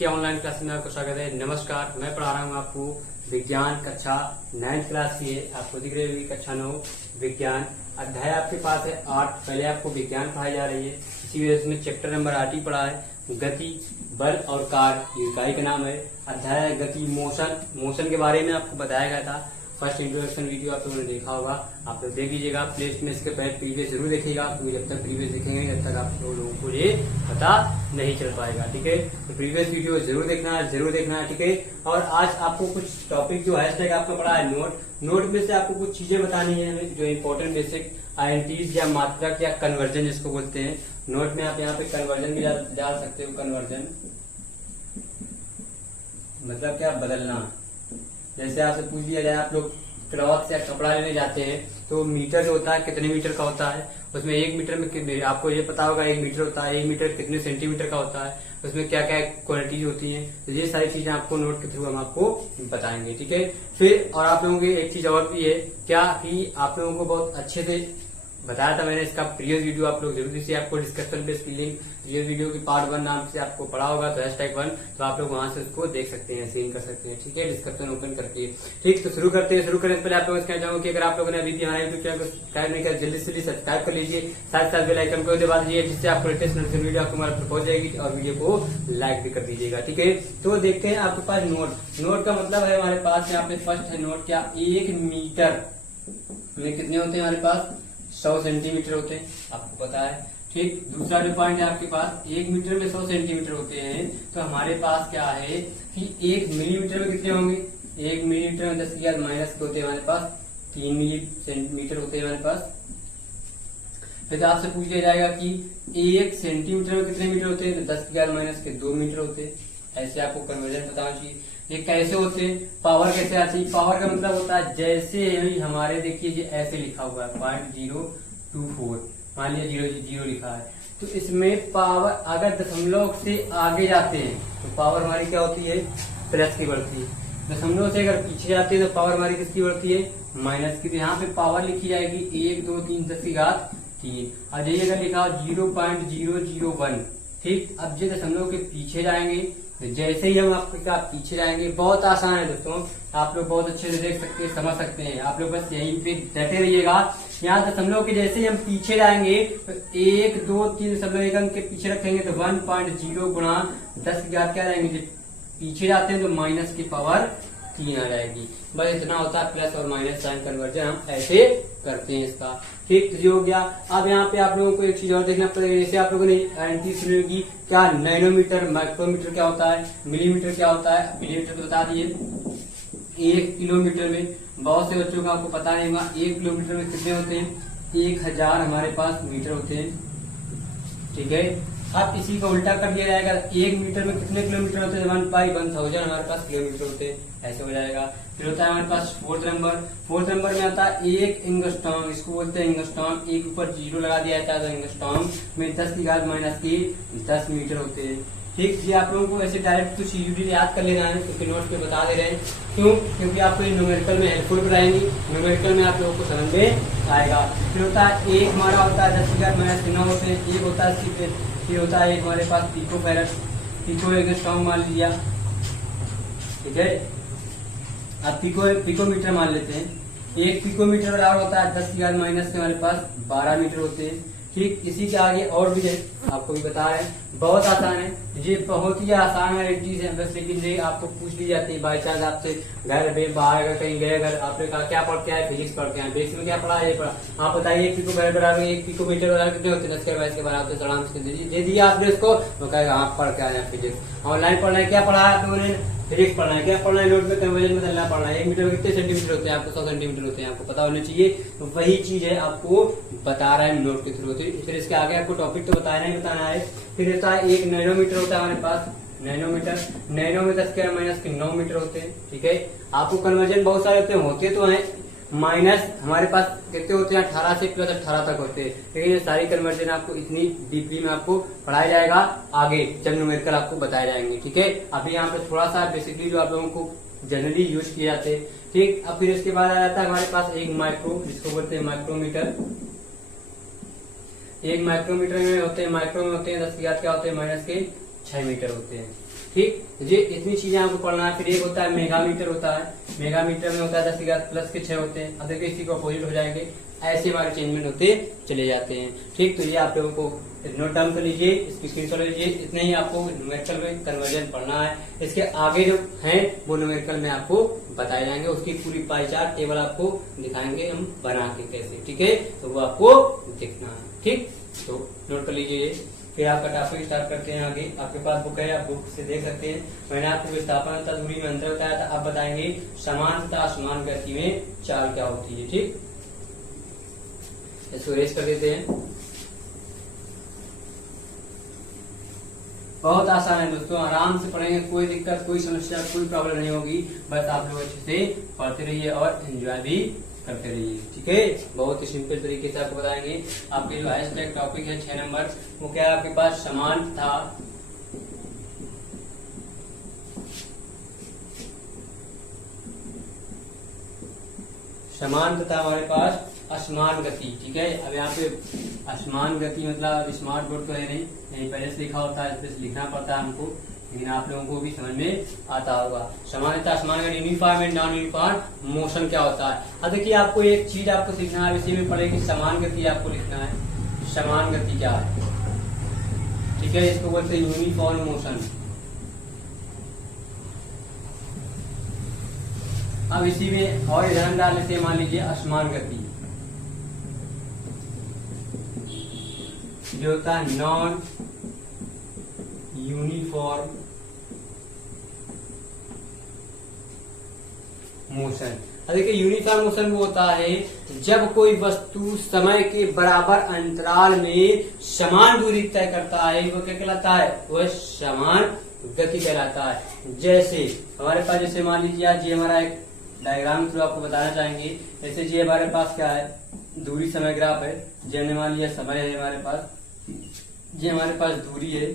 के online class में आपको स्वागत है। नमस्कार, मैं पढ़ा रहा हूँ आपको विज्ञान कक्षा 9th क्लास की है। आपको दिख रही होगी कक्षा 9 विज्ञान अध्याय आपके पास है 8। पहले आपको विज्ञान पढ़ाई जा रही है, इसी वजह से इसमें चैप्टर नंबर 8 ही पढ़ा है। गति, बल और कार्य इकाई का नाम है। अध्याय है गति, मोशन के बारे में आपको बताया गया था। फर्स्ट इंट्रोडक्शन वीडियो आप लोगों ने देखा होगा, आप लोग देख लीजिएगा। प्लेलिस्ट में इसके पहले प्रीवियस जरूर देखिएगा, क्योंकि जब तक प्रीवियस देखेंगे तब तक आप लोगों को ये पता नहीं चल पाएगा। ठीक है, तो प्रीवियस वीडियो जरूर देखना है। ठीक है, और आज आपको कुछ टॉपिक जो हैशटैग आपका पढ़ा है नोट में से आपको कुछ चीजें बतानी है जो इम्पोर्टेंट बेसिक आईएनटीज या मात्रक या कन्वर्जन जिसको बोलते हैं। नोट में आप यहाँ पे कन्वर्जन भी डाल सकते हो। कन्वर्जन मतलब क्या, बदलना। जैसे आपसे पूछ लिया जाए, आप लोग क्लॉथ या कपड़ा लेने जाते हैं तो मीटर जो होता है कितने मीटर का होता है, उसमें 1 मीटर में कितने, आपको ये पता होगा 1 मीटर होता है। 1 मीटर कितने सेंटीमीटर का होता है, उसमें क्या क्या क्वांटिटीज होती हैं। तो ये सारी चीजें आपको नोट के थ्रू हम आपको बताएंगे। ठीक है, फिर और आप लोगों की एक चीज और भी है क्या कि आप लोगों को बहुत अच्छे से बताया था मैंने, इसका प्रीवियस वीडियो आप लोग जरूर से आपको discussion based feeling previous video की पार्ट 1 नाम से आपको पढ़ा होगा, तो हैशटैग 1, तो आप लोग वहां से उसको देख सकते हैं, सीन कर सकते हैं। ठीक है, डिस्कशन ओपन करके। ठीक, तो शुरू करने से पहले आप लोगों से कहना चाहूंगा कि अगर आप लोगों ने अभी भी हमारे यूट्यूब चैनल को सब्सक्राइब नहीं किया, जल्दी से सब्सक्राइब कर लीजिए, साथ साथ बेल आइकन को दबा दीजिए, जिससे आपको लेटेस्ट नोटिफिकेशन वीडियो आपको हमारे पहुंच जाएगी, और वीडियो को लाइक भी कर दीजिएगा। ठीक है, तो देखते हैं आपके पास नोट का मतलब है हमारे पास यहाँ पे फर्स्ट है नोट क्या, 1 मीटर में कितने होते हैं हमारे पास, 100 सेंटीमीटर होते हैं, आपको पता है। ठीक, दूसरा जो पॉइंट है आपके पास, 1 मीटर में 100 सेंटीमीटर होते हैं, तो हमारे पास क्या है कि 1 मिलीमीटर में कितने होंगे, 1 मिलीमीटर में 10 की घात माइनस के होते हैं हमारे पास 3 मिली सेंटीमीटर होते हैं हमारे पास। फिर आपसे पूछ लिया जाएगा कि 1 सेंटीमीटर में कितने मीटर होते हैं, तो 10 की घात माइनस के 2 मीटर होते हैं। ऐसे आपको कन्वर्जन पता होना चाहिए। ये कैसे होते हैं, पावर कैसे आती है। पावर का मतलब होता है जैसे हमारे देखिए ये ऐसे लिखा हुआ है 0.024, मान लिया 0 लिखा है, तो इसमें पावर अगर दशमलव से आगे जाते हैं तो पावर हमारी क्या होती है, प्लस की बढ़ती है। दशमलव से अगर पीछे जाते हैं तो पावर हमारी किसकी बढ़ती है, माइनस की। तो यहाँ पे पावर लिखी जाएगी 1 2 3 10 की घात 3। और ये अगर लिखा 0.001, ठीक, अब ये दशमलव के पीछे जाएंगे, तो जैसे ही हम आपके साथ पीछे जाएंगे, बहुत आसान है दोस्तों, आप लोग बहुत अच्छे से देख सकते हैं, समझ सकते हैं। आप लोग बस यहीं पे डटे रहिएगा। यहाँ दशमलव के जैसे ही हम पीछे जाएंगे तो 1 2 3 दशमलव 1 अंक के पीछे रखेंगे तो 1.0 गुणा 10 की घात क्या रहेंगे, जब पीछे जाते हैं तो माइनस की पावर 3 आ जाएगी। बस इतना होता है, प्लस और माइनस साइन कन्वर्जन हम ऐसे करते हैं इसका। ठीक, तो ये हो गया। अब यहाँ पे आप लोगों को एक चीज और देखना पड़ेगा, जैसे आप लोगों ने आईएनटी सुनी होगी, क्या नैनोमीटर, माइक्रोमीटर क्या होता है, मिलीमीटर क्या होता है। मिलीमीटर तो बता दिए। 1 किलोमीटर में, बहुत से बच्चों को आपको पता नहीं होगा, 1 किलोमीटर में कितने होते हैं, 1000 हमारे पास मीटर होते हैं। ठीक है, अब इसी को उल्टा कर दिया जाएगा, 1 मीटर में कितने किलोमीटर होते हैं, 1/1000 हमारे पास किलोमीटर होते हैं, ऐसे हो जाएगा। फिर होता है हमारे पास फोर्थ नंबर में आता है 1 एंगस्ट्रॉम, इसको बोलते हैं एंगस्ट्रॉम। 1 ऊपर 0 लगा दिया जाता है, तो एंगस्ट्रॉम में 10 की घात माइनस की 10 मीटर होते हैं। ठीक, ये आप लोगों को ऐसे डायरेक्ट कुछ यूनिट याद कर लेना है, क्योंकि नोट पे बता दे रहे हैं। क्यों, क्योंकि आपको ये न्यूमेरिकल में हेल्पफुल कराएंगे, न्यूमेरिकल में आप लोगों को समझ में आएगा। फिर होता है 1 हमारा होता है 10 की घात माइनस 9 होते हैं। 1 होता है, फिर होता है एक हमारे पास पिको फैरड, पिको एंगस्ट्रॉम मान लिया। ठीक है, अब पिकोमीटर मान लेते हैं। 1 पिकोमीटर बराबर होता है 10 की घात माइनस के हमारे पास 12 मीटर होते हैं। ठीक, इसी के आगे और भी है, आपको भी बता रहे हैं, बहुत आसान है ये, बहुत ही आसान है एक चीज है बस। लेकिन ये आपको पूछ ली जाती है बाई चांस आपसे, घर में बाहर अगर कहीं गए, अगर आपने कहा क्या पढ़ के आए, फिजिक्स पढ़ के आए, फिजिक्स में क्या पढ़ा है, ये पढ़ा, आप बताइए 1 पिको बराबर 1 पिकोमीटर बराबर कितने होते हैं, 10 के 22 के बराबर। सलाम से दे दिया आपने इसको, तो कहेगा आप पढ़ के आए फिजिक्स। ऑनलाइन पढ़ना है, क्या पढ़ा है आप लोगों ने, फिजिक्स पढ़ना है, क्या पढ़ना है, नोट में कन्वर्जन बदलना पढ़ना है। 1 मीटर में कितने सेंटीमीटर होते हैं, आपको 100 सेंटीमीटर होते हैं, आपको पता होना चाहिए। तो वही चीज है आपको बता रहा है नोट के थ्रू। फिर इसके आगे आपको टॉपिक तो बताना ही बताना है। फिर होता है 1 नैनोमीटर होता है हमारे पास, नैनो में 10 की घात माइनस के 9 मीटर होते हैं। ठीक है, आपको कन्वर्जन बहुत सारे होते तो हैं, माइनस हमारे पास कितने होते हैं, 18 से प्लस 18 तक होते हैं। लेकिन ये सारी कन्वर्जन आपको इतनी डीपली में आपको पढ़ाया जाएगा आगे, जब न्यूमेरिकल आपको बताए जाएंगे। ठीक है, अभी यहाँ पे थोड़ा सा बेसिकली जो आप लोगों को जनरली यूज किए जाते हैं। ठीक, अब फिर इसके बाद आ जाता है हमारे पास एक माइक्रो, जिसको बोलते हैं माइक्रोमीटर। 1 माइक्रोमीटर में होते हैं, माइक्रो में होते हैं 10 की घात क्या होते हैं, माइनस के 6 मीटर होते हैं। ठीक, ये इतनी चीजें आपको पढ़ना है। फिर एक होता है मेगामीटर होता है, मेगामीटर में होता है 10 + 6 होते हैं। अब देखिए इसी को अपोजिट हो जाएंगे, ऐसे हमारे चेंजमेंट होते चले जाते हैं। ठीक, तो ये आप लोगों को नोट डाउन कर लीजिए, इसकी स्क्रीनशॉट लीजिए। इतना ही आपको न्यूमेरिकल में कन्वर्जन पढ़ना है। इसके आगे जो है वो न्यूमेरिकल में आपको बताए जाएंगे, उसकी पूरी पाई चार्ट टेबल आपको दिखाएंगे हम बना के कैसे। ठीक है, तो वो आपको देखना है। ठीक, तो नोट कर लीजिए। फिर आपका टॉपिक स्टार्ट करते हैं आगे। आपके पास बुक है, आप बुक से देख सकते हैं। मैंने आपको विस्थापन तथा दूरी में अंतर बताया था, आप बताएंगे समान तथा असमान गति में चाल क्या होती है। ठीक, इसको रेस कर देते हैं। बहुत आसान है दोस्तों, आराम से पढ़ेंगे, कोई दिक्कत, कोई समस्या, कोई प्रॉब्लम नहीं होगी। बस आप लोग अच्छे से पढ़ते रहिए और एंजॉय भी करते रहिए। ठीक है, बहुत ही सिंपल तरीके से आपको बताएंगे। आपके जो हाईएस्ट टॉपिक है 6 नंबर, वो क्या है आपके पास, समान था समान तथा हमारे पास असमान गति। ठीक है, अब यहाँ पे असमान गति मतलब स्मार्ट बोर्ड तो है नहीं पहले से लिखा होता है, इसलिए लिखना पड़ता है हमको, लेकिन आप लोगों को भी समझ में आता होगा। समान तथा असमान गति, uniform and non uniform motion क्या होता है। अब देखिए आपको एक चीज आपको सीखना है, इसी में पड़ेगी समान गति आपको लिखना है। समान गति क्या है, ठीक है, इसको बोलते हैं यूनिफॉर्म मोशन। अब इसी में और उदाहरण डाल लेते हैं, मान लीजिए असमान गति जो होता है नॉन यूनिफॉर्म मोशन। देखिए यूनिफॉर्म मोशन वो होता है जब कोई वस्तु समय के बराबर अंतराल में समान दूरी तय करता है, वो क्या कहलाता है, वह समान गति कहलाता है। जैसे हमारे पास, जैसे मान लीजिए आज ये हमारा एक डायग्राम थ्रू आपको बताना चाहेंगे। जैसे जी हमारे पास क्या है, दूरी समय ग्राफ है। जैसे मान लिया समय है हमारे पास, ये हमारे पास दूरी है,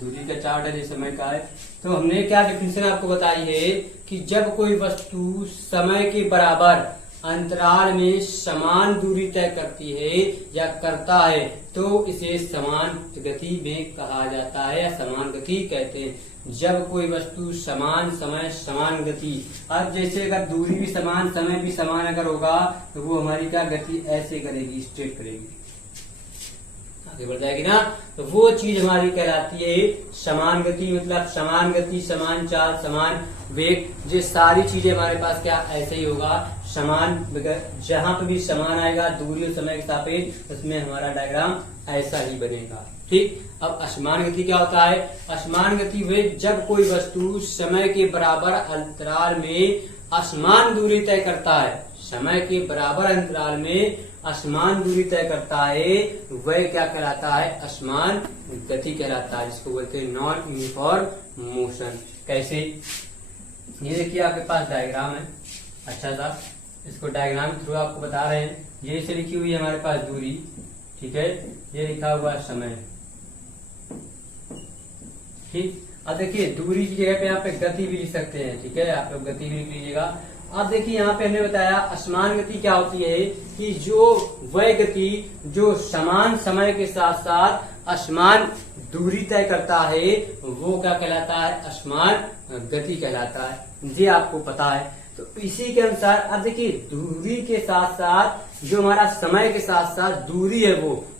दूरी का चार्ट है, ये समय का है। तो हमने क्या डेफिनेशन आपको बताई है कि जब कोई वस्तु समय के बराबर अंतराल में समान दूरी तय करती है या करता है तो इसे समान गति में कहा जाता है या समान गति कहते हैं। जब कोई वस्तु समान समय समान गति, अब जैसे अगर दूरी भी समान समय भी समान अगर होगा तो वो हमारी क्या गति ऐसे करेगी, स्ट्रेट करेगी, आगे बढ़ जाएगी ना, तो वो चीज हमारी कहलाती है समान गति। मतलब समान गति, समान चाल, समान वेग, ये सारी चीजें हमारे पास क्या ऐसे ही होगा, समान। जहां पे भी समान आएगा दूरी और समय के सापेक्ष, उसमें हमारा डायग्राम ऐसा ही बनेगा। ठीक, अब असमान गति क्या होता है, असमान गति वे जब कोई वस्तु समय के बराबर अंतराल में असमान दूरी तय करता है, समय के बराबर अंतराल में असमान दूरी तय करता है, वह क्या कहलाता है, असमान गति कहलाता है, जिसको बोलते हैं नॉन यूनिफॉर्म मोशन। कैसे, ये देखिए आपके पास डायग्राम है अच्छा सा, इसको डायग्राम थ्रू आपको बता रहे हैं। ये से लिखी हुई है हमारे पास दूरी, ठीक है, ये लिखा हुआ है समय। ठीक, अब देखिए दूरी की जगह पे यहाँ पे गति भी लिख सकते हैं। ठीक है, आप लोग गति भी लिख लीजिएगा। अब देखिए यहाँ पे हमने बताया असमान गति क्या होती है कि जो वह गति जो समान समय के साथ साथ असमान दूरी तय करता है वो क्या कहलाता है, असमान गति कहलाता है। ये आपको पता है। तो इसी के अनुसार अब देखिए दूरी के साथ साथ जो हमारा समय के साथ साथ दूरी है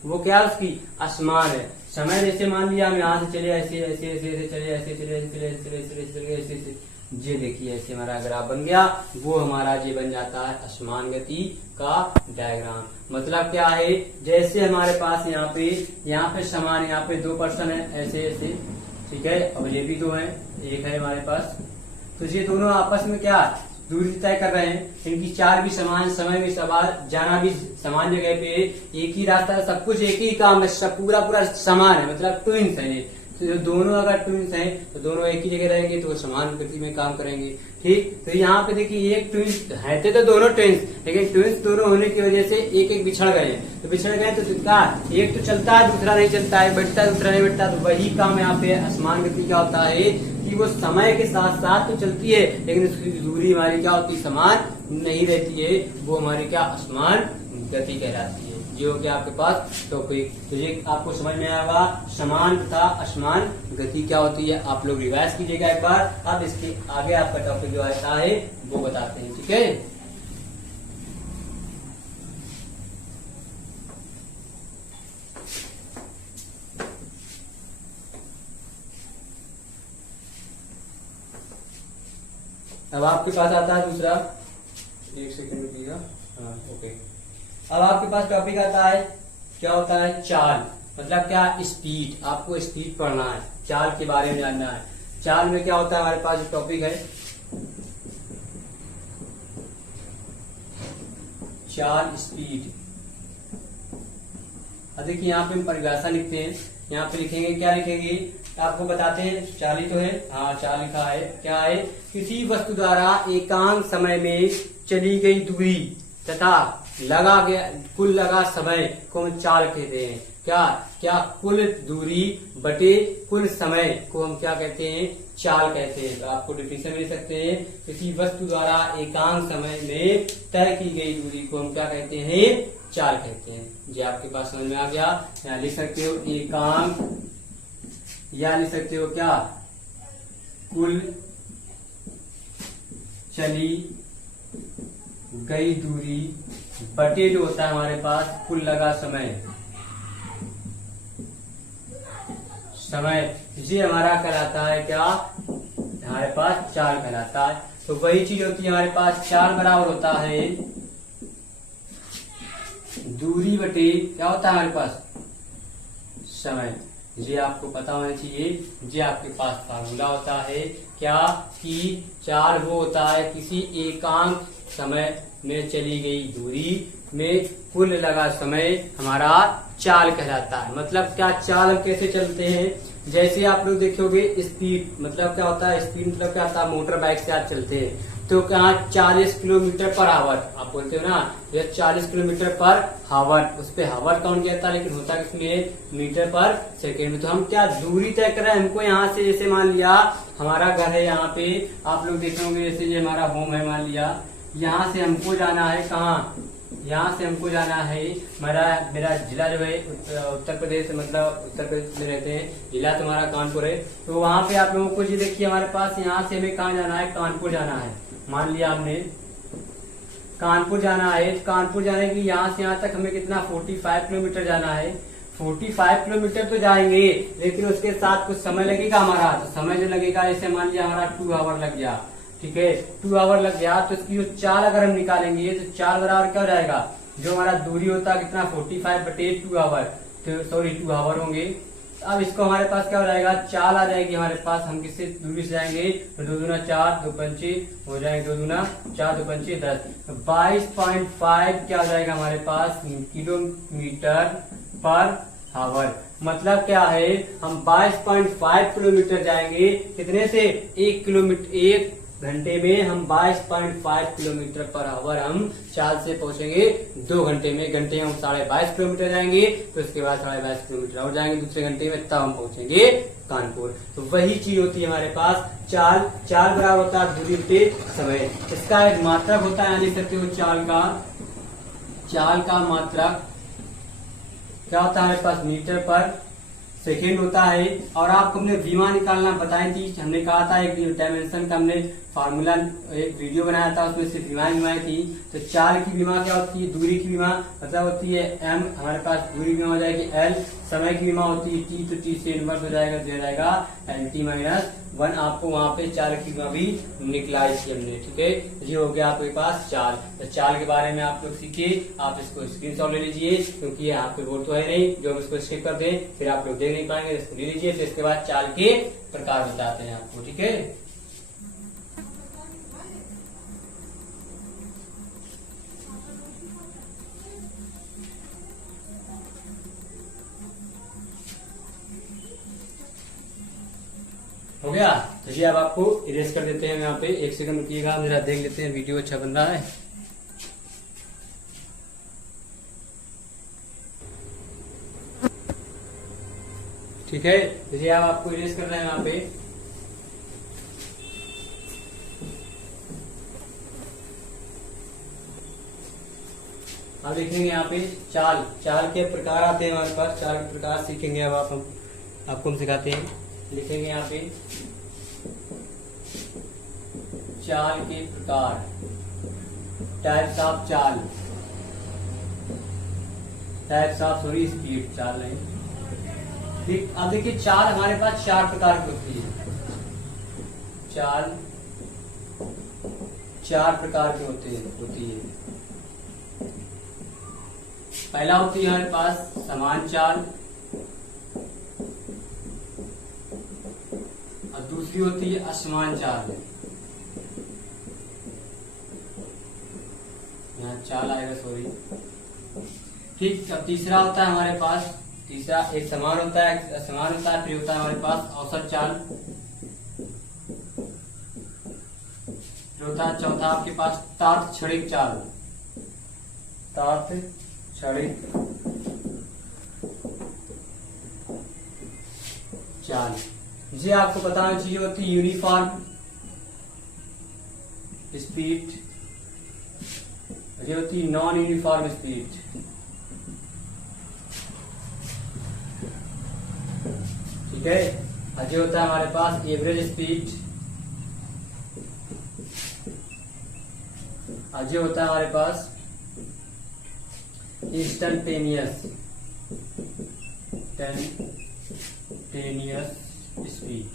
वो क्या उसकी असमान है। समय जैसे मान लिया हम यहाँ से चले ऐसे ऐसे ऐसे ऐसे चले ऐसे चले ऐसे चले ऐसे ऐसे चले ऐसे ऐसे, ये देखिए ऐसे हमारा ग्राफ बन गया, वो हमारा ये बन जाता है असमान गति का डायग्राम। मतलब क्या है, जैसे हमारे पास यहाँ पे समान, यहाँ पे 2 पर्सन है ऐसे ऐसे, ठीक है, और ये भी 2 है, एक है हमारे पास, तो ये दोनों आपस में क्या दूरी तय कर रहे हैं। इनकी चाल भी समान, समय भी समान, जाना भी समान जगह पे, एक ही रास्ता, सब कुछ एक ही काम है, सब पूरा समान है, मतलब ट्विंस है ये। तो जो दोनों अगर ट्विंस हैं तो दोनों एक ही जगह रहेंगे तो समान गति में काम करेंगे। ठीक, तो यहाँ पे देखिए एक ट्विंस है तो दोनों ट्विंस, लेकिन ट्विंस दोनों होने की वजह से एक एक बिछड़ गए हैं। तो बिछड़ गए तो क्या, एक तो चलता है दूसरा नहीं चलता है, बैठता है दूसरा नहीं बैठता। तो वही काम यहाँ पे असमान गति क्या होता है कि वो समय के साथ साथ तो चलती है लेकिन उसकी दूरी हमारी क्या होती है, समान नहीं रहती है, वो हमारी क्या असमान गति कहलाती है। ये हो गया आपके पास टॉपिक। तो ये आपको समझ में आएगा समान तथा असमान गति क्या होती है, आप लोग रिवाइज कीजिएगा एक बार। अब इसके आगे आपका टॉपिक जो आता है वो बताते हैं, ठीक है। अब आपके पास आता है दूसरा, एक सेकंड रुकिएगा, हाँ ओके। अब आपके पास टॉपिक आता है क्या होता है, चाल, मतलब क्या, स्पीड। आपको स्पीड पढ़ना है, चाल के बारे में जानना है। चाल में क्या होता है, हमारे पास जो टॉपिक है चाल, स्पीड। अब देखिए यहाँ पे हम परिभाषा लिखते हैं, यहाँ पे लिखेंगे, क्या लिखेंगे आपको बताते हैं, चाल ही तो है, हाँ चाल लिखा है, क्या है, किसी वस्तु द्वारा एकांक समय में चली गई दूरी तथा लगा गया कुल लगा समय को हम चाल कहते हैं। क्या क्या, कुल दूरी बटे कुल समय को हम क्या कहते हैं, चाल कहते हैं। तो आपको डिफिनेशन मिल सकते हैं, किसी वस्तु द्वारा एकांक समय में तय की गई दूरी को हम क्या कहते हैं, चाल कहते हैं। ये आपके पास समझ में आ गया। यहाँ लिख सकते हो एकांक, या लिख सकते हो क्या, कुल चली गई दूरी बटे जो होता है हमारे पास कुल लगा समय, ये हमारा कहलाता है क्या, हमारे पास चाल कहलाता है। तो वही चीज होती है हमारे पास, चाल बराबर होता है दूरी बटे क्या होता है हमारे पास, समय। ये आपको पता होना चाहिए। ये आपके पास फार्मूला होता है क्या, कि चाल वो होता है किसी एकांक समय में चली गई दूरी में कुल लगा समय हमारा चाल कहलाता है। मतलब क्या, चाल हम कैसे चलते हैं, जैसे आप लोग देखोगे स्पीड, मतलब क्या होता है स्पीड, मतलब क्या होता है, मोटर बाइक से आप चलते हैं तो क्या 40 किलोमीटर पर आवर आप बोलते हो ना, ये 40 किलोमीटर पर हावर, उस पर हावर काउंट किया जाता है, लेकिन होता किसमें, मीटर पर सेकेंड में। तो हम क्या दूरी तय कर रहे हैं, हमको यहाँ से जैसे मान लिया हमारा घर है, यहाँ पे आप लोग देखोगे जैसे ये हमारा होम है, मान लिया यहाँ से हमको जाना है कहाँ, यहाँ से हमको जाना है, मेरा जिला जो है उत्तर प्रदेश, मतलब उत्तर प्रदेश में रहते हैं, जिला तुम्हारा कानपुर है। तो वहाँ पे आप लोगों को ये देखिए हमारे पास यहाँ से हमें कहाँ जाना है, कानपुर जाना है। मान लिया हमने कानपुर जाना है, कानपुर जाने के लिए यहाँ से यहाँ तक हमें कितना 45 किलोमीटर जाना है। 45 किलोमीटर तो जाएंगे, लेकिन उसके साथ कुछ समय लगेगा हमारा। तो समय जो लगेगा, जैसे मान लिया हमारा 2 आवर लग गया, ठीक है, 2 आवर लग गया, तो इसकी जो चाल अगर हम निकालेंगे तो चाल बराबर क्या हो जाएगा, जो हमारा दूरी होता है कितना 45 बटे 2 आवर, तो सॉरी 2 आवर होंगे। अब इसको हमारे पास क्या हो जाएगा, चाल आ जाएगी हमारे पास। हम किससे दूरी से जाएंगे, तो 2 दूना 4, 2 पंचे हो जाएंगे, 2 दूना 4, 2 पंचे 10, 22.5 क्या हो जाएगा हमारे पास, किलोमीटर पर आवर। मतलब क्या है, हम 22.5 किलोमीटर जाएंगे, कितने से, 1 किलोमीटर, 1 घंटे में हम 22.5 किलोमीटर पर आवर हम चाल से पहुंचेंगे 2 घंटे में। घंटे में हम 22.5 किलोमीटर जाएंगे, तो इसके बाद 22.5 किलोमीटर और जाएंगे दूसरे घंटे में, तब हम पहुंचेंगे कानपुर। तो वही चीज होती है हमारे पास चाल। चाल बराबर होता है दूरी बटे समय। इसका एक मात्रक होता है, यानी सकते हो चाल का मात्रक क्या होता है हमारे पास, मीटर पर सेकेंड होता है। और आपको हमने विमा निकालना बताई थी, हमने कहा था एक डायमेंशन का हमने फार्मूला एक वीडियो बनाया था, उसमें से विमा थी। तो चाल की विमा क्या होती है, दूरी की विमा मतलब होती है m, हमारे पास दूरी विमा हो जाएगी l, समय की विमा होती है t, तो t से इनवर्स हो जाएगा, दिया जाएगा LT-1। आपको वहां पे चाल की विमा भी निकलाई थी हमने, ठीक है। ये हो गया आपके पास चाल। तो चाल के बारे में आप लोग सीखिए, आप इसको स्क्रीनशॉट ले लीजिए, क्योंकि यहाँ पे बोर्ड तो है नहीं, जो हम इसको स्किप कर दें फिर आप लोग देख नहीं पाएंगे, इसको ले लीजिए। फिर इसके बाद चाल के प्रकार बताते हैं आपको, ठीक है। हो गया। तो ये अब आपको इरेज कर देते हैं यहाँ पे, 1 सेकंड रुकिएगा, मेरा देख लेते हैं वीडियो अच्छा बन रहा है। ठीक है, तो ये अब आपको इरेज कर रहे हैं यहाँ पे। अब लिखेंगे यहाँ पे चाल। चाल के प्रकार आते हैं हमारे पास, चाल के प्रकार सीखेंगे अब आपको हम सिखाते हैं। लिखेंगे यहाँ पे चाल के प्रकार, टाइप्स ऑफ चाल, टाइप्स ऑफ सॉरी स्पीड, चाल नहीं। ठीक, अब देखिए चाल हमारे पास 4 प्रकार की होती है। चाल 4 प्रकार की होती है। पहला होती है हमारे पास समान चाल, और दूसरी होती है असमान चाल। यहाँ चाल आएगा सॉरी। ठीक, अब तीसरा होता है हमारे पास, तीसरा एक समान होता है, एक असमान होता है, फिर होता है हमारे पास औसत चाल। चौथा आपके पास तात्क्षणिक चाल, तात्क्षणिक चाल। ये आपको बताना चाहिए होती है यूनिफॉर्म स्पीड, ये होती है नॉन यूनिफॉर्म स्पीड। ठीक है, ये होता है हमारे पास एवरेज स्पीड, आज ये होता है हमारे पास इंस्टेंटेनियस स्पीड।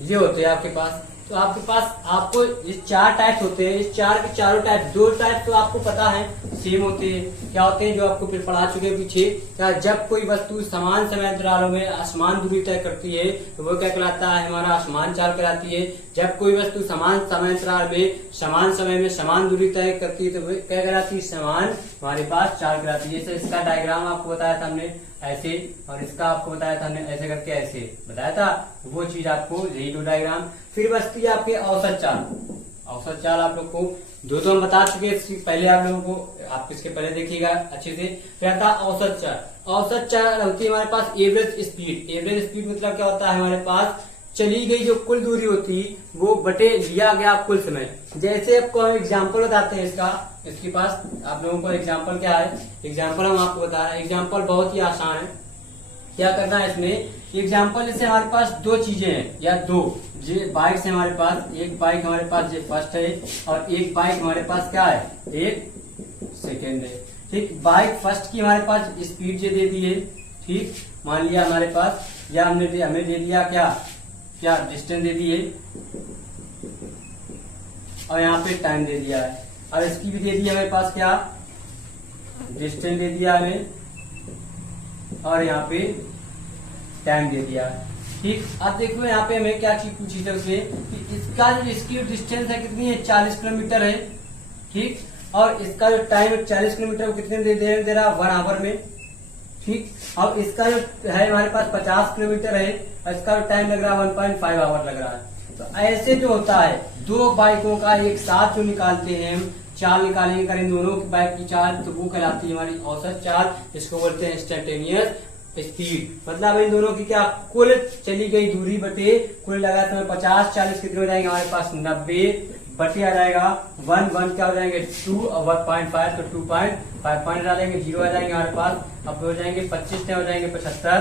ये होते हैं आपके पास। तो आपके पास आपको ये 4 टाइप्स होते हैं, इस 4 के चारों टाइप, 2 टाइप तो आपको पता है सेम होते हैं। क्या होते हैं जो आपको फिर पढ़ा चुके पीछे, क्या जब कोई वस्तु समान समय अंतरालों में असमान दूरी तय करती है तो वो क्या कहलाता है, हमारा असमान चाल कहलाती है। जब कोई वस्तु समान समय अंतराल में समान समय में समान दूरी तय करती है तो वो क्या कहलाती है, समान हमारे पास चाल कहलाती है। जैसे इसका डायग्राम आपको बताया था हमने ऐसे, और इसका आपको बताया था हमने ऐसे करके ऐसे बताया था, वो चीज आपको यही 2 डायग्राम। फिर बचती है आपके औसत चाल। औसत चाल आप लोग को 2 तो हम बता चुके हैं पहले, आप लोगों को आप इसके पहले देखिएगा अच्छे से। फिर आता है औसत चाल। औसत चाल होती है हमारे पास एवरेज स्पीड। एवरेज स्पीड मतलब क्या होता है, हमारे पास चली गई जो कुल दूरी होती वो बटे लिया गया कुल समय। जैसे आपको हम एग्जाम्पल बताते हैं इसके पास आप लोगों को एग्जाम्पल क्या है, एग्जाम्पल हम आपको बता रहे हैं। एग्जाम्पल बहुत ही आसान है, क्या करना है इसमें। एग्जाम्पल जैसे हमारे पास 2 चीजें हैं या 2 ये बाइक है हमारे पास, एक बाइक हमारे पास ये फर्स्ट है और एक बाइक हमारे पास क्या है, एक सेकेंड है। ठीक, बाइक फर्स्ट की हमारे पास स्पीड ये दे दी है। ठीक, मान लिया हमारे पास, या हमें दे दिया क्या डिस्टेंस दे दी है, और यहाँ पे टाइम दे दिया है, और इसकी भी दे दी है हमारे पास क्या डिस्टेंस दे दिया हमें, और यहाँ पे टाइम दे दिया है। ठीक, अब देखो यहाँ पे हमें क्या चीज पूछी थी उसमें कि इसका जो इसकी डिस्टेंस है कितनी है, 40 किलोमीटर है। ठीक, और इसका जो टाइम 40 किलोमीटर कितने दे रहा 1 आवर में। ठीक, और इसका जो है हमारे पास 50 किलोमीटर है, और इसका जो टाइम लग रहा है 1.5 आवर लग रहा है। तो ऐसे जो होता है 2 बाइकों का एक साथ जो निकालते हैं हम, चाल निकालेंगे करें दोनों की बाइक की चाल, तो वो कहलाती है हमारी औसत चाल, जिसको बोलते हैं इंस्टेंटेनियस स्पीड। मतलब इन दोनों की क्या कुल चली गई दूरी बटे कुल लगा समय 50, 40 कितने हो जाएंगे हमारे पास 90 बटे आ जाएगा 1 क्या हो जाएंगे 2 और 1.5 तो 2.5 पॉइंट डालेंगे 0 आ जाएंगे हमारे पास। अब हो जाएंगे 25 हो जाएंगे 75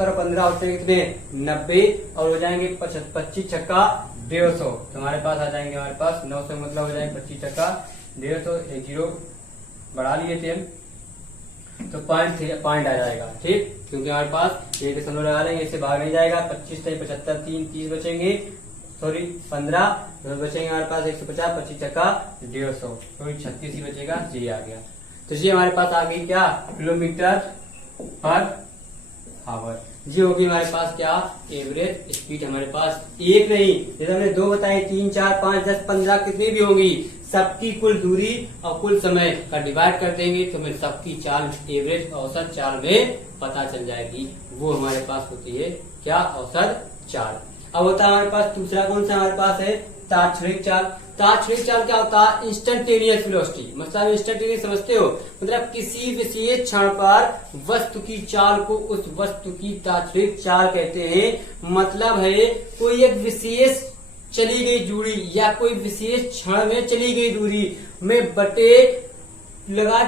और 15 होते हैं कितने 90, और हो जाएंगे 25 छक्का 150, तो हमारे पास आ जाएंगे हमारे पास 900, मतलब हो जाएंगे 25 छक्का 150, 0 बढ़ा लिए थे हम तो पॉइंट आ जाएगा। ठीक, क्योंकि हमारे पास 1 दशमलव लगा लेंगे, इससे भाग नहीं जाएगा। 25 75 3 30 बचेंगे, सॉरी 15 तो बचेंगे हमारे पास 150, 25 छक्का 150, तो 36 ही बचेगा। जी आ गया, तो ये हमारे पास आ गई क्या किलोमीटर पर आवर। ये होगी हमारे पास क्या एवरेज स्पीड। हमारे पास एक नहीं, जैसे हमने 2 बताई, 3 4 5 10 15 कितनी भी होंगी, सबकी कुल दूरी और कुल समय का डिवाइड कर देंगे तो हमें सबकी चाल एवरेज औसत चाल में पता चल जाएगी। वो हमारे पास होती है क्या औसत चाल। अब होता है हमारे पास दूसरा कौन सा हमारे पास है तात्क्षणिक चाल। तात्क्षणिक चाल क्या होता है इंस्टेंटेनियस वेलोसिटी, मतलब इंस्टेंटेनियस समझते हो, मतलब किसी विशेष क्षण पर वस्तु की चाल को उस वस्तु की तात्क्षणिक चाल कहते हैं। मतलब है कोई एक विशेष चली गई दूरी या कोई विशेष क्षण में चली गई दूरी में बटे लगा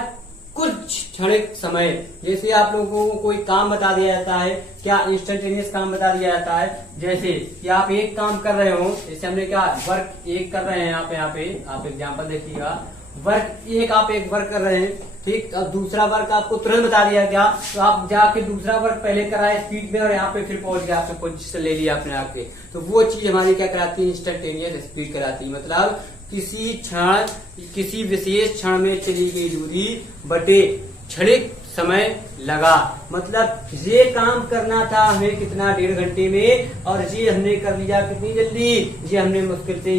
कुछ क्षणिक समय। जैसे आप लोगों को कोई काम बता दिया जाता है, क्या इंस्टेंटेनियस काम बता दिया जाता है, जैसे कि आप एक काम कर रहे हो, जैसे हमने क्या वर्क एक कर रहे हैं, यहाँ पे आप एग्जांपल देखिएगा, वर्क एक वर्क कर रहे हैं, ठीक। अब दूसरा वर्क आपको तुरंत बता दिया गया तो आप जाके दूसरा वर्क पहले कराए स्पीड में और यहाँ पे फिर पहुंच गया, आपने पोजीशन ले लिया अपने आप के, तो वो चीज हमारी क्या कराती है, इंस्टेंटेनियस स्पीड कराती है। मतलब किसी विशेष क्षण में चली गई दूरी बटे क्षणिक समय लगा। मतलब ये काम करना था हमें कितना, 1.5 घंटे में, और ये हमने कर लिया कितनी जल्दी, ये हमने मुश्किल से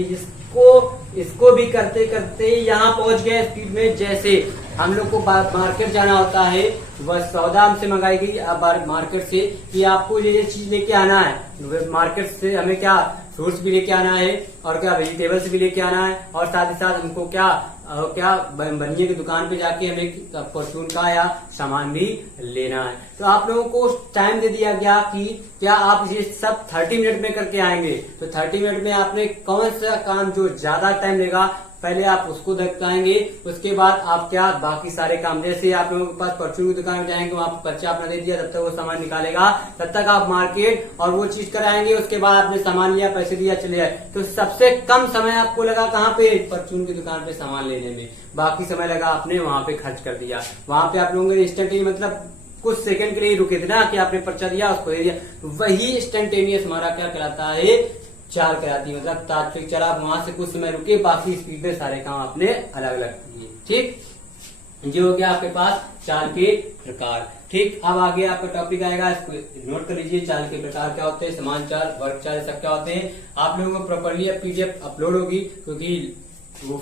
इसको भी करते करते यहाँ पहुंच गए स्पीड में। जैसे हम लोग को मार्केट जाना होता है, बस सौदा हमसे मंगाई गई मार्केट से कि आपको ये चीज लेके आना है, मार्केट से हमें क्या फ्रूट्स भी लेके आना है और क्या वेजिटेबल्स भी लेके आना है, और साथ ही साथ हमको क्या बनिए की दुकान पे जाके हमें परचून का या सामान भी लेना है। तो आप लोगों को टाइम दे दिया गया कि क्या आप ये सब 30 मिनट में करके आएंगे, तो 30 मिनट में आपने कौन सा काम जो ज्यादा टाइम लेगा पहले आप उसको दिखाएंगे, उसके बाद आप क्या बाकी सारे काम, जैसे आप लोगों के पास परचून की दुकान में जाएंगे, वहां पर्चा आपने दे दिया, तब तक वो सामान निकालेगा, तब तक आप मार्केट और वो चीज कराएंगे, उसके बाद आपने सामान लिया, पैसे दिया, चले जाए। तो सबसे कम समय आपको लगा कहाँ पे, परचून की दुकान पे सामान लेने में, बाकी समय लगा आपने वहां पे खर्च कर दिया। वहां पे आप लोगों ने इंस्टेंटेनियस मतलब कुछ सेकंड के लिए रुके थे ना कि आपने पर्चा दिया, उसको दे दिया, वही इंस्टेंटेनियस हमारा क्या कहलाता है, चाल कराती है। मतलब तात्विक चाल, आप वहां से कुछ समय रुके, बाकी स्पीड में सारे काम आपने अलग अलग किए, ठीक। जो हो गया आपके पास चाल के प्रकार, ठीक। अब आगे आपका टॉपिक आएगा, इसको नोट कर लीजिए, चाल के प्रकार क्या होते हैं, समान चाल, वर्ग चाल, सब क्या होते हैं। आप लोगों को प्रॉपर्ली पीडीएफ अपलोड होगी, क्योंकि वो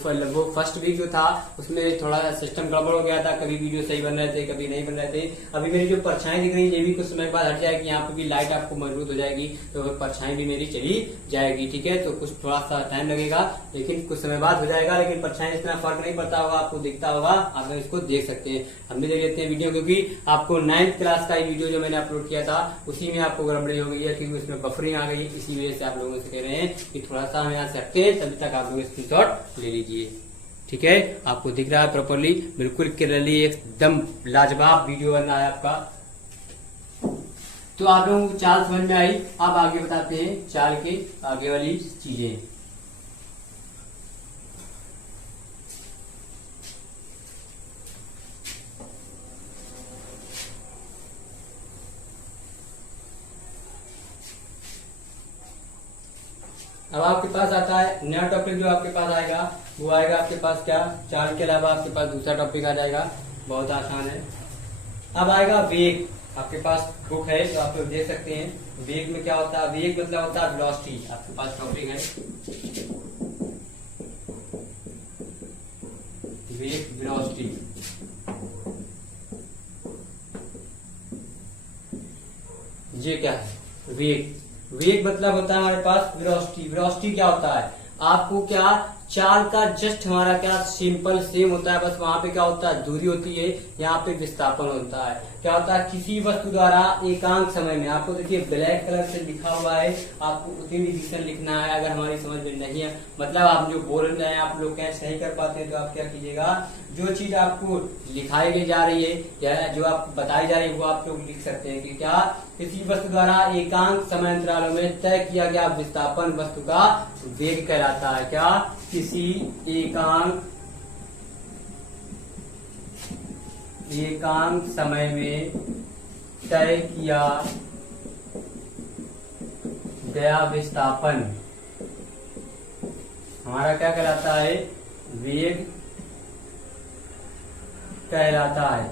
फर्स्ट वीक जो था उसमें थोड़ा सिस्टम गड़बड़ हो गया था, कभी वीडियो सही बन रहे थे, कभी नहीं बन रहे थे। अभी मेरी जो परछाई दिख रही है ये भी कुछ समय बाद हट जाएगी, यहाँ पे भी लाइट आपको मजबूत हो जाएगी, तो परछाई भी मेरी चली जाएगी, ठीक है। तो कुछ थोड़ा सा टाइम लगेगा, लेकिन कुछ समय बाद हो जाएगा, लेकिन परछाई इतना फर्क नहीं पड़ता होगा, आपको दिखता होगा, आप इसको देख सकते हैं। हम भी देख लेते हैं वीडियो, क्योंकि आपको 9th क्लास का वीडियो जो मैंने अपलोड किया था उसी में आपको गड़बड़ी हो गई है, क्योंकि उसमें बफरिंग आ गई, इसी वजह से आप लोगों से कह रहे हैं कि थोड़ा सा हम यहाँ से हटते हैं, तभी तक आप लोग स्क्रीनशॉट ले लीजिए, ठीक है। आपको दिख रहा है प्रॉपर्ली, बिल्कुल क्लियरली एकदम लाजवाब वीडियो बन रहा है आपका। तो आप लोगों को चाल समझ में आई, अब आगे बताते हैं चाल के आगे वाली चीजें। अब आपके पास आता है नया टॉपिक, जो आपके पास आएगा वो आएगा आपके पास क्या, चाल के अलावा आपके पास दूसरा टॉपिक आ जाएगा, बहुत आसान है। अब आएगा वेग, आपके पास बुक है तो आप लोग देख सकते हैं। वेग में क्या होता है, वेग मतलब होता है वेलोसिटी, आपके पास टॉपिक है वेग वेलोसिटी। ये क्या है, वेग, वेग मतलब होता है हमारे पास वेलोसिटी। वेलोसिटी क्या होता है, आपको क्या चाल का जस्ट हमारा क्या सिंपल सेम होता है, बस वहां पे क्या होता है दूरी होती है, यहाँ पे विस्थापन होता है। क्या होता है, किसी वस्तु द्वारा एकांक समय में, आपको देखिए ब्लैक कलर से लिखा हुआ है, आपको उतनी डिवीजन लिखना है। अगर हमारी समझ में नहीं है, मतलब आप जो बोल रहे हैं आप लोग कैच नहीं कर पाते हैं, तो आप क्या कीजिएगा, जो चीज आपको लिखाई जा रही है या जो आप बताई जा रही है वो आप लोग लिख सकते हैं कि क्या, किसी वस्तु द्वारा एकांक समय अंतरालों में तय किया गया विस्थापन वस्तु का वेग कहलाता है। क्या, किसी एकांक समय में तय किया गया विस्थापन हमारा क्या कहलाता है, वेग कहलाता है।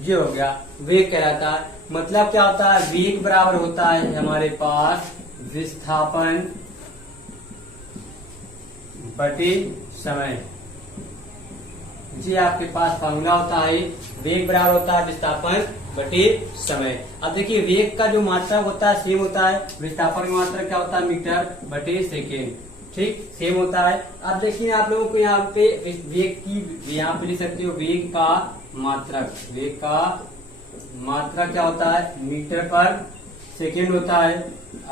ये हो गया वेग कहलाता है। मतलब क्या होता है, वेग बराबर होता है हमारे पास विस्थापन बटे समय। जी आपके पास फॉर्मूला होता है, वेग बराबर होता है विस्थापन बटे समय। अब देखिए वेग का जो मात्रक होता है सेम होता है, विस्थापन का मात्रक क्या होता है, मीटर बटे सेकेंड, ठीक सेम होता है। अब देखिए आप लोगों को यहाँ पे वेग की यहाँ पे लिख सकते हो, वेग का मात्रक क्या होता है, मीटर पर सेकेंड होता है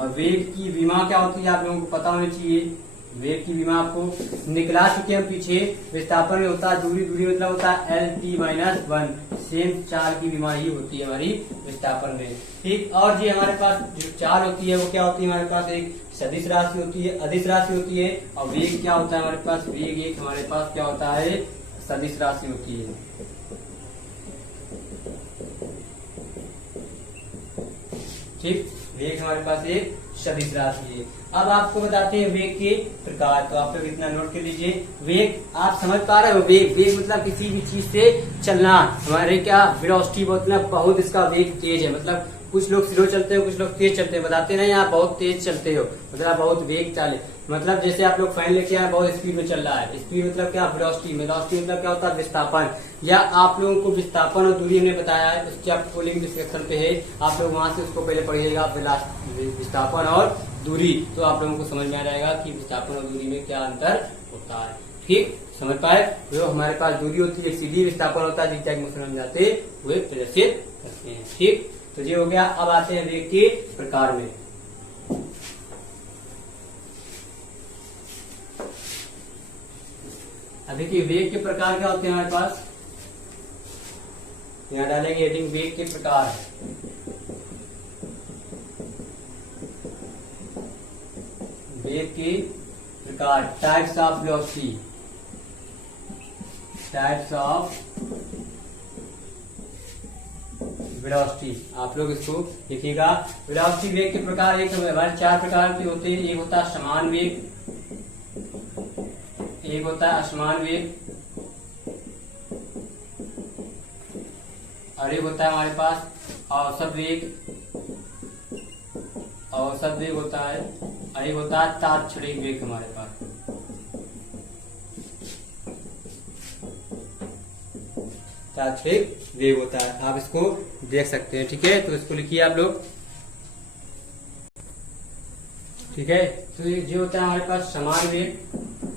वेग की विमा क्या होती है, आप लोगों को पता होनी चाहिए। वेग की विमा आपको निकला चुके हैं पीछे। विस्थापन में होता है दूरी, दूरी मतलब होता है LT-1, सेम चाल की विमा ही होती है हमारी विस्थापन में। ठीक, और जी हमारे पास जो चाल होती है वो क्या होती है, हमारे पास एक सदिश राशि होती है, अदिश राशि होती है, और वेग क्या होता है हमारे पास, वेग एक हमारे पास क्या होता है, सदिश राशि होती है। ठीक, वेग हमारे पास एक सदिश राशि है। अब आपको बताते हैं वेग के प्रकार, तो आप लोग इतना नोट कर लीजिए। वेग आप समझ पा रहे हो, वेग मतलब किसी भी चीज से चलना। हमारे क्या वेलोसिटी मतलब बहुत इसका वेग तेज है, मतलब कुछ लोग स्लो चलते हो, कुछ लोग तेज चलते हैं, बताते नहीं आप बहुत तेज चलते हो, मतलब बहुत वेग चाले, मतलब जैसे आप लोग फैन लेके आए बहुत स्पीड में चल रहा है। स्पीड मतलब क्या, वेलोसिटी, वेलोसिटी मतलब क्या होता है, विस्थापन। या आप लोगों को विस्थापन और दूरी हमने बताया है, उसके आप फॉलोइंग डिस्क्रिप्शन पे है, आप लोग वहां से उसको पहले पढ़िएगा, विस्थापन और दूरी, तो आप लोगों को समझ में आ जाएगा कि विस्थापन और दूरी में क्या अंतर होता है। ठीक, समझ पाए। जो हमारे पास दूरी होती है, सीधी विस्थापन होता है, जिग-जैग मोशन हम जाते हुए प्रदर्शित करते हैं। ठीक, तो ये हो गया। अब आते हैं वेग के प्रकार में। अभी की वेग के प्रकार क्या होते हैं हमारे पास, यहाँ डालेंगे हेडिंग वेग के प्रकार। वेग के प्रकार, types of velocity, types of velocity, आप लोग इसको लिखिएगा। वेलोसिटी वेग के प्रकार एक हमारे 4 प्रकार के होते हैं। एक होता है समान वेग, एक होता है असमान वेग, और एक होता है हमारे पास औसत वेग, औसत वेग होता है, और एक होता है तात्क्षणिक वेग हमारे पास। तात्क्षणिक वेग होता है, आप इसको देख सकते हैं। ठीक है, तो इसको लिखिए आप लोग। ठीक है, तो ये जो होता है हमारे पास समान वेग,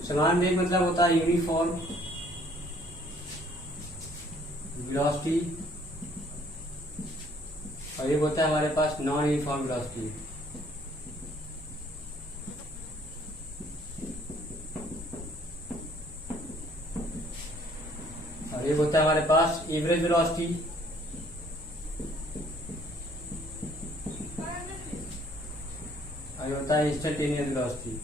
समान वेग मतलब होता है यूनिफॉर्म वेलोसिटी, और एक होता है हमारे पास नॉन यूनिफॉर्म वेलोसिटी। और एक होता है हमारे पास एवरेज वेलोसिटी, और ये होता है इंस्टेंटेनियस वेलोसिटी।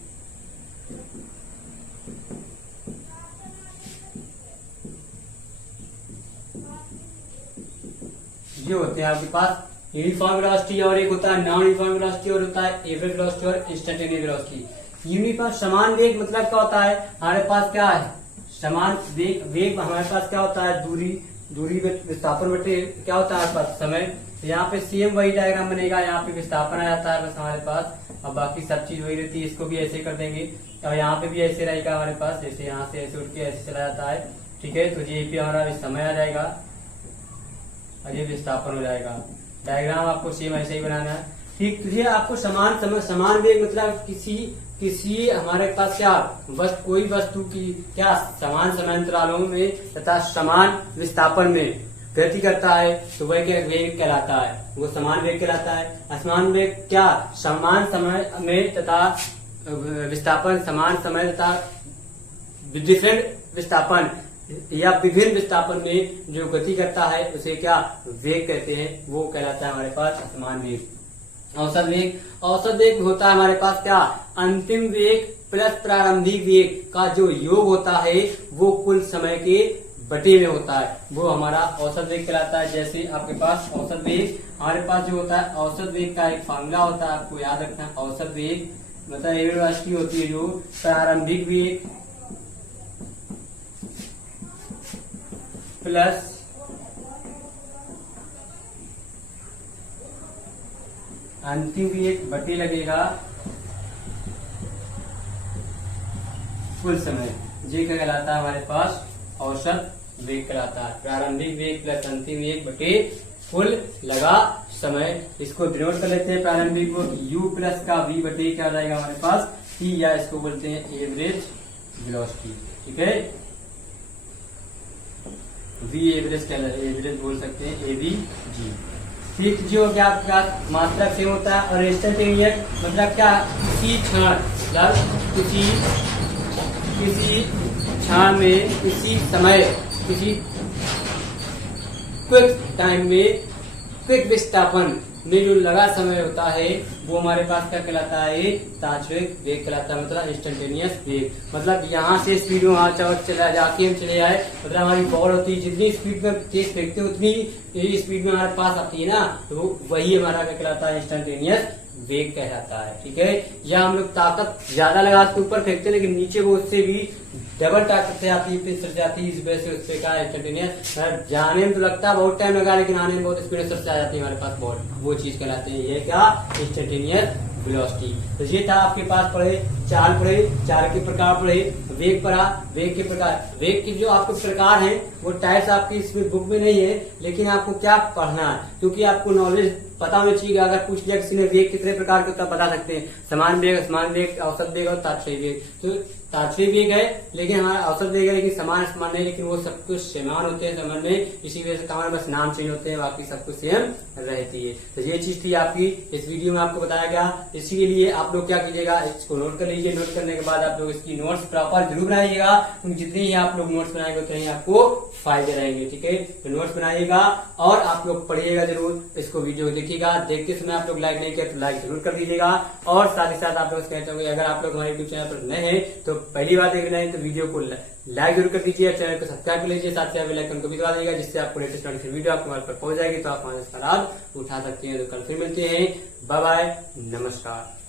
ये होते हैं आपके पास यूनिफॉर्म वेलोसिटी, और एक होता है नॉन यूनिफॉर्म वेलोसिटी, और होता है एवरेज वेलोसिटी और इंस्टेंटेनियस वेलोसिटी। यूनिफॉर्म समान वेग मतलब क्या होता है, हमारे पास क्या है, समान वेग, वेग हमारे पास क्या होता है, दूरी, दूरी विस्थापन बटे क्या होता है हमारे पास समय। यहाँ पे सेम वही डायग्राम बनेगा, यहाँ पे विस्थापन आ जाता है बस हमारे पास, अब बाकी सब चीज वही रहती है। इसको भी ऐसे कर देंगे, और यहाँ पे भी ऐसे रहेगा हमारे पास, जैसे यहाँ से ऐसे उठ के ऐसे चला जाता है। ठीक है, तो ये पे हमारा समय आ जाएगा और ये विस्थापन हो जाएगा। डायग्राम आपको सेम ऐसे ही बनाना है। ठीक, तो ये आपको समान समय, समान वेग मतलब किसी हमारे पास क्या कोई वस्तु की क्या समान समांतरालों में तथा समान विस्थापन में गति करता है, तो वह क्या वेग कहलाता है, वो समान वेग कहलाता है। असमान वेग क्या समान समय में तथा विस्थापन, समान समय तथा डिफरेंट विस्थापन या विभिन्न विस्थापन में जो गति करता है उसे क्या वेग कहते हैं, वो कहलाता है हमारे पास असमान वेग। औसत वेग, औसत वेग होता है हमारे पास क्या अंतिम वेग प्लस प्रारंभिक वेग का जो योग होता है वो कुल समय के बटे में होता है, वो हमारा औसत वेग कहलाता है। जैसे आपके पास औसत वेग, हमारे पास जो होता है औसत वेग का एक फॉर्मूला होता है, आपको याद रखना। औसत वेग मतलब वेलोसिटी होती है जो प्रारंभिक वेग प्लस अंतिम वेग बटे लगेगा कुल समय, ये क्या कहलाता है हमारे पास औसत वेग कहलाता है। प्रारंभिक वेग प्लस अंतिम वेग बटे कुल लगा समय, इसको डिनोट कर लेते हैं। प्रारंभिक वेग u प्लस का v बटे क्या जाएगा हमारे पास t, या इसको बोलते हैं एवरेज वेलोसिटी। ठीक है, v एवरेज क्या, एवरेज बोल सकते हैं avg। जो क्या आपके पास मात्रक सेम होता है। और इंस्टेंटेनियस मतलब क्या, किसी क्षण, मतलब किसी क्षण में, किसी समय, किसी क्विक टाइम में, क्विक विस्थापन में जो लगा समय होता है वो हमारे पास क्या कहलाता है, तात्क्षणिक वेग कहलाता है, मतलब इंस्टेंटेनियस वेग। मतलब यहाँ से स्पीड में वहां चला जाके हम चले आए, मतलब हमारी बॉल होती है जितनी स्पीड में तेज फेंकते उतनी स्पीड में हमारे पास आती है ना, तो वही हमारा क्या कहलाता है, इंस्टेंटेनियस वेग कहलाता है। ठीक है, या हम लोग ताकत ज्यादा लगा के ऊपर फेंकते हैं लेकिन नीचे वो उससे भी डबल ताकत से आती है, फिर से आती है, इस वजह से उससे क्या इंस्टेंटेनियस, जाने में तो लगता है बहुत टाइम लगा लेकिन आने में बहुत स्पीड से आ जाती है हमारे पास बॉल, वो चीज कहलाते हैं ये क्या, इंस्टेंटेनियस वेलोसिटी। तो ये था आपके पास पढ़े चाल के प्रकार पढ़े, वेग पढ़ा, वेग के प्रकार, वेग के जो आपके प्रकार हैं वो टाइप्स आपकी इसमें बुक में नहीं है, लेकिन आपको क्या पढ़ना है, क्योंकि आपको नॉलेज पता होना चाहिए। अगर पूछ लिया किसी ने वेग कितने प्रकार के, तो बता सकते हैं, समान वेग, औसत वेग और तात्क्षणिक वेग। तो तात्क्षणिक वेग है लेकिन हमारा औसत वेग है, लेकिन समान नहीं, लेकिन वो सब कुछ समान होते हैं समान में, इसी वजह से हमारे बस नाम चेंज होते हैं, बाकी सब कुछ सेम रहती है। तो ये चीज थी आपकी इस वीडियो में आपको बताया गया। इसी लिए आप लोग क्या कीजिएगा, इसको नोट कर लीजिए, नोट करने के बाद आप लोग इसकी नोट्स प्रॉपर जरूर बनाइएगा, क्योंकि जितने ही आप लोग नोट्स बनाएंगे उतने ही आपको फायदे रहेंगे। ठीक है, तो नोट्स बनाइएगा और आप लोग पढ़िएगा जरूर, इसको वीडियो देखिएगा, देखते समय आप लोग लाइक नहीं किया तो लाइक जरूर कर दीजिएगा। और साथ ही साथ आप लोग कहते होंगे अगर आप लोग हमारे यूट्यूब चैनल पर नए हैं तो पहली बार देख रहे हैं तो वीडियो को लाइक जरूर कर दीजिए, चैनल को सब्सक्राइब कर लीजिए, साथ ही बेल आइकन को भी दबा दीजिएगा, जिससे आपको लेटेस्ट नोटिफिकेशन वीडियो आपके मोबाइल पर पहुंच जाएगी, तो आप हमारे इसका लाभ उठा सकते हैं। तो कल फिर मिलते हैं, बाय बाय, नमस्कार।